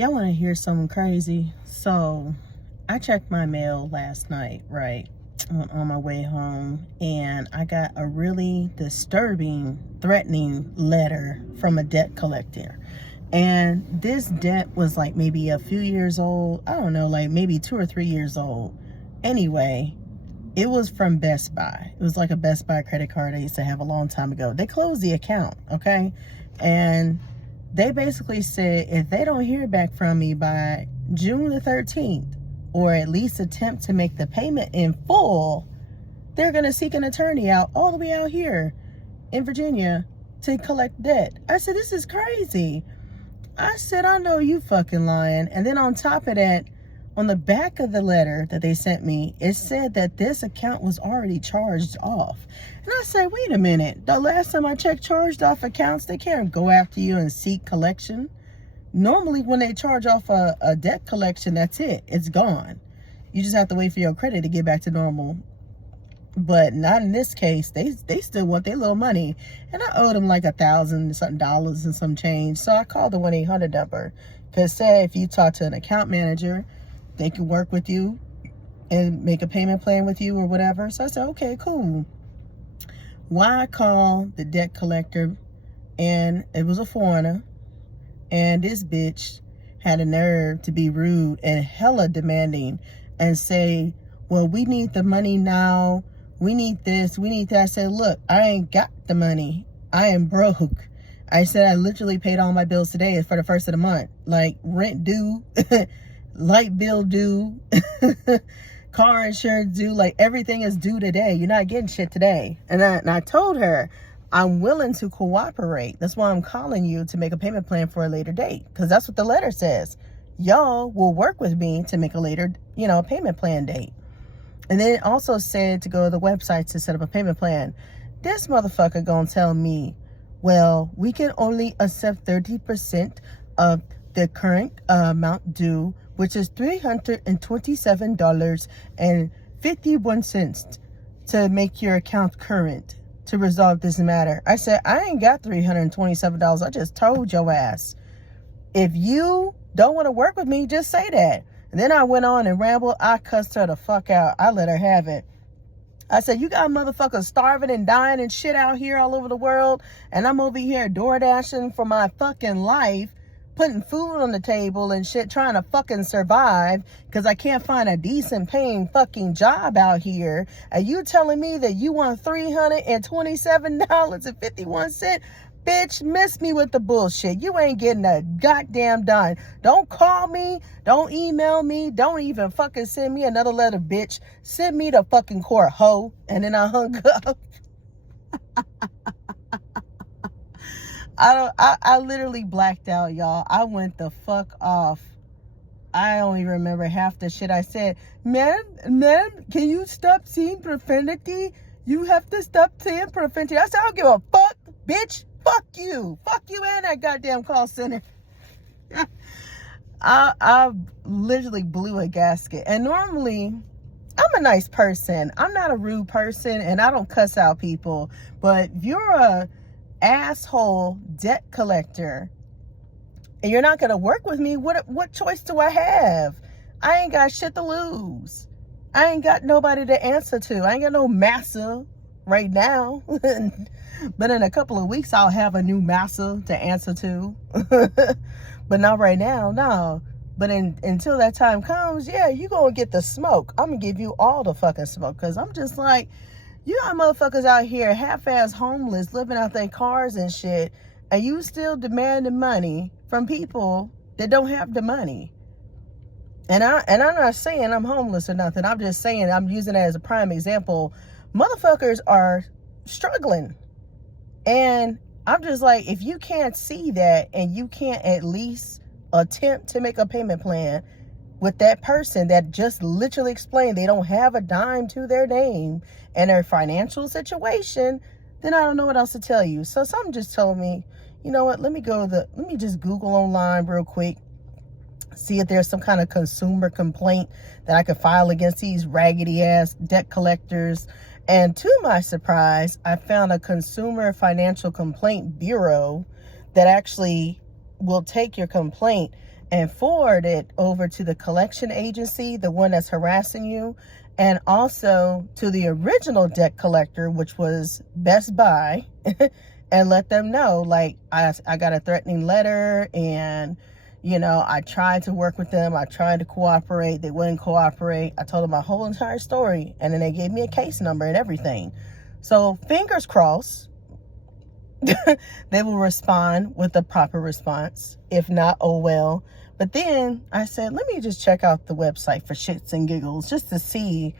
Y'all want to hear something crazy? So, I checked my mail last night, right, on my way home, and I got a really disturbing, threatening letter from a debt collector. And this debt was like maybe a few years old. I don't know, like maybe 2 or 3 years old. Anyway, it was from Best Buy. It was like a Best Buy credit card I used to have a long time ago. They closed the account, okay? And they basically said if they don't hear back from me by June the 13th, or at least attempt to make the payment in full, they're going to seek an attorney out all the way out here in Virginia to collect debt. I said, this is crazy. I said, I know you fucking lying. And then on top of that, on the back of the letter that they sent me, it said that this account was already charged off. And I said, wait a minute. The last time I checked charged off accounts, they can't go after you and seek collection. Normally, when they charge off a debt collection, that's it. It's gone. You just have to wait for your credit to get back to normal. But not in this case. They still want their little money. And I owed them like $1,000 something and some change. So I called the 1-800 number. Because say if you talk to an account manager, they can work with you and make a payment plan with you or whatever. So I said, okay, cool. Why call the debt collector? And it was a foreigner. And this bitch had a nerve to be rude and hella demanding and say, well, we need the money now. We need this. We need that. I said, look, I ain't got the money. I am broke. I said, I literally paid all my bills today for the first of the month. Like rent due, light bill due, car insurance due. Like everything is due today. You're not getting shit today. And I told her, I'm willing to cooperate. That's why I'm calling you to make a payment plan for a later date. Because that's what the letter says. Y'all will work with me to make a later, payment plan date. And then it also said to go to the website to set up a payment plan. This motherfucker gonna tell me, well, we can only accept 30% of the current amount due, which is $327.51 to make your account current to resolve this matter. I said, I ain't got $327. I just told your ass. If you don't want to work with me, just say that. And then I went on and rambled. I cussed her the fuck out. I let her have it. I said, you got motherfuckers starving and dying and shit out here all over the world. And I'm over here door dashing for my fucking life, putting food on the table and shit, trying to fucking survive because I can't find a decent paying fucking job out here. And you telling me that you want $327.51? Bitch, miss me with the bullshit. You ain't getting a goddamn dime. Don't call me. Don't email me. Don't even fucking send me another letter, bitch. Send me to fucking court, hoe. And then I hung up. I literally blacked out, y'all. I went the fuck off. I only remember half the shit I said. Man, can you stop saying profanity? You have to stop saying profanity. I said, I don't give a fuck, bitch. Fuck you and that goddamn call center. I literally blew a gasket. And normally, I'm a nice person. I'm not a rude person, and I don't cuss out people. But you're a asshole debt collector, and you're not gonna work with me. What choice do I have? I ain't got shit to lose. I ain't got nobody to answer to. I ain't got no massa right now. But in a couple of weeks, I'll have a new massa to answer to. But not right now, no. But until that time comes, yeah, you gonna get the smoke. I'm gonna give you all the fucking smoke. Because I'm just like, you got motherfuckers out here half-ass homeless, living out their cars and shit. And you still demanding money from people that don't have the money. And I'm not saying I'm homeless or nothing. I'm just saying, I'm using it as a prime example. Motherfuckers are struggling. And I'm just like, if you can't see that and you can't at least attempt to make a payment plan with that person that just literally explained they don't have a dime to their name and their financial situation, then I don't know what else to tell you. So something just told me, you know what, let me just Google online real quick, see if there's some kind of consumer complaint that I could file against these raggedy ass debt collectors. And to my surprise, I found a Consumer Financial Complaint Bureau that actually will take your complaint and forward it over to the collection agency, the one that's harassing you, and also to the original debt collector, which was Best Buy, and let them know, like, I got a threatening letter, and, you know, I tried to work with them. I tried to cooperate. They wouldn't cooperate. I told them my whole entire story, and then they gave me a case number and everything. So fingers crossed, they will respond with the proper response. If not, oh well. But then I said, let me just check out the website for shits and giggles, just to see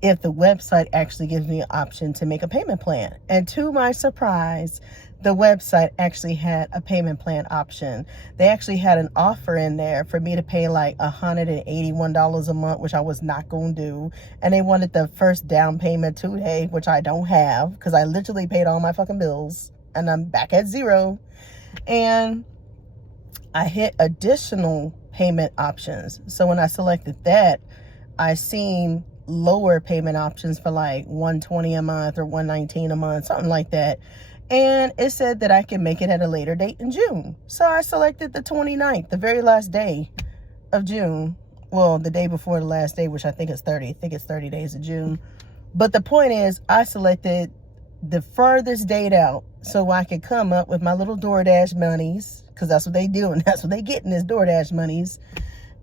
if the website actually gives me an option to make a payment plan. And to my surprise, the website actually had a payment plan option. They actually had an offer in there for me to pay like $181 a month, which I was not going to do. And they wanted the first down payment today, which I don't have, because I literally paid all my fucking bills and I'm back at zero. And I hit additional payment options. So when I selected that, I seen lower payment options for like $120 a month or $119 a month, something like that. And it said that I can make it at a later date in June. So I selected the 29th, the very last day of June. Well, the day before the last day, which I think is 30. I think it's 30 days of June. But the point is, I selected the furthest date out so I could come up with my little DoorDash monies, because that's what they do and that's what they get in this DoorDash monies,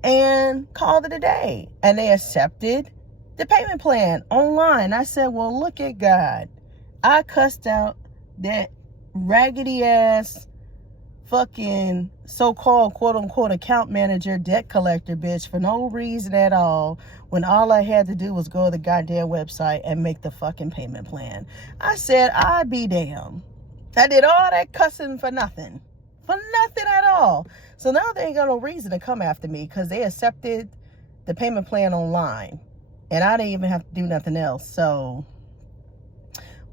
and called it a day. And they accepted the payment plan online. I said, well, look at God. I cussed out that raggedy ass fucking so-called quote-unquote account manager, debt collector bitch for no reason at all, when all I had to do was go to the goddamn website and make the fucking payment plan. I said, I'd be damned. I did all that cussing for nothing. For nothing at all. So now they ain't got no reason to come after me, because they accepted the payment plan online. And I didn't even have to do nothing else. So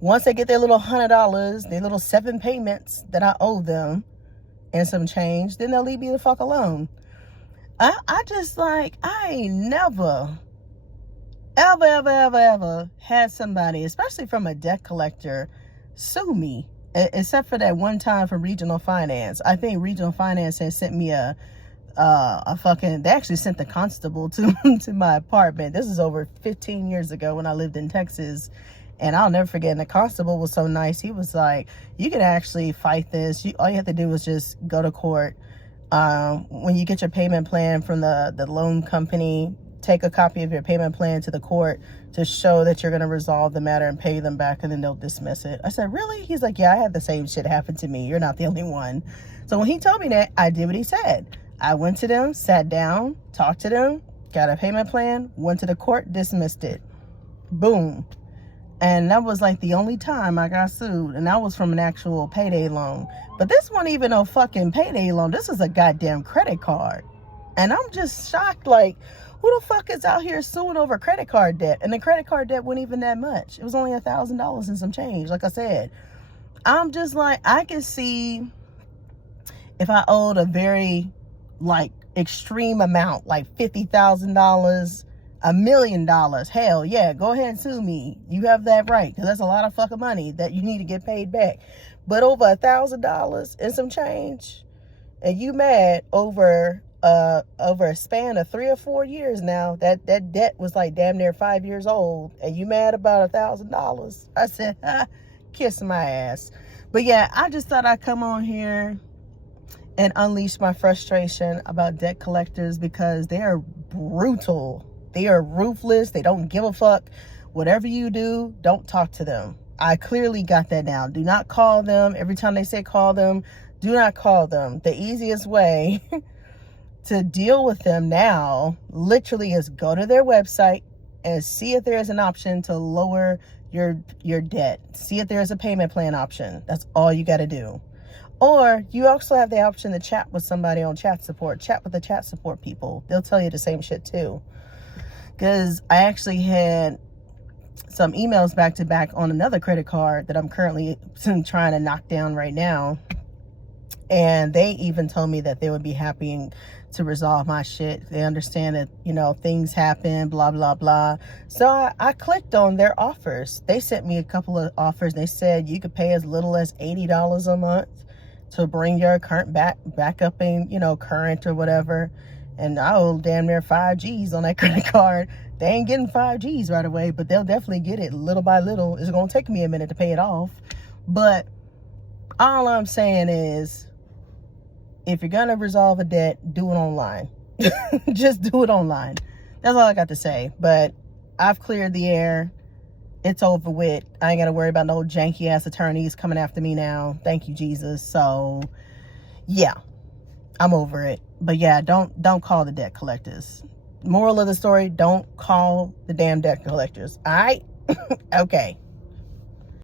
once they get their little $100, their little 7 payments that I owe them and some change, then they'll leave me the fuck alone. I just, like, I ain't never, ever had somebody, especially from a debt collector, sue me. Except for that one time from Regional Finance. I think Regional Finance had sent me a fucking, they actually sent the constable to my apartment. This is over 15 years ago when I lived in Texas. And I'll never forget, and the constable was so nice. He was like, you can actually fight this. All you have to do is just go to court. When you get your payment plan from the loan company, take a copy of your payment plan to the court to show that you're going to resolve the matter and pay them back, and then they'll dismiss it. I said, really? He's like, yeah, I had the same shit happen to me. You're not the only one. So when he told me that, I did what he said. I went to them, sat down, talked to them, got a payment plan, went to the court, dismissed it. Boom. And that was like the only time I got sued. And that was from an actual payday loan. But this wasn't even a fucking payday loan. This is a goddamn credit card. And I'm just shocked, like, who the fuck is out here suing over credit card debt? And the credit card debt wasn't even that much. It was only $1,000 and some change, like I said. I'm just like, I can see if I owed a very, like, extreme amount, like $50,000, $1 million. Hell yeah, go ahead and sue me. You have that right, because that's a lot of fucking money that you need to get paid back. But over $1,000 and some change, and you mad over a span of 3 or 4 years now, that debt was like damn near 5 years old, and you mad about $1,000. I said, kiss my ass. But yeah, I just thought I'd come on here and unleash my frustration about debt collectors, because they are brutal. They are ruthless. They don't give a fuck. Whatever you do, don't talk to them. I clearly got that down. Do not call them. Every time they say call them, do not call them. The easiest way to deal with them now literally is go to their website and see if there's an option to lower your debt. See if there's a payment plan option. That's all you got to do. Or you also have the option to chat with somebody on chat support. Chat with the chat support people. They'll tell you the same shit too. Because I actually had some emails back to back on another credit card that I'm currently trying to knock down right now. And they even told me that they would be happy to resolve my shit. They understand that, you know, things happen, blah, blah, blah. So I clicked on their offers. They sent me a couple of offers. They said you could pay as little as $80 a month. to bring your current back up in, you know, current or whatever. And I owe damn near 5 G's on that credit card. They ain't getting 5 G's right away, but they'll definitely get it little by little. It's gonna take me a minute to pay it off. But all I'm saying is, if you're gonna resolve a debt, do it online. Just do it online. That's all I got to say. But I've cleared the air. It's over with. I ain't got to worry about no janky ass attorneys coming after me now. Thank you, Jesus. So yeah, I'm over it. But yeah, don't call the debt collectors. Moral of the story, don't call the damn debt collectors. All right? Okay.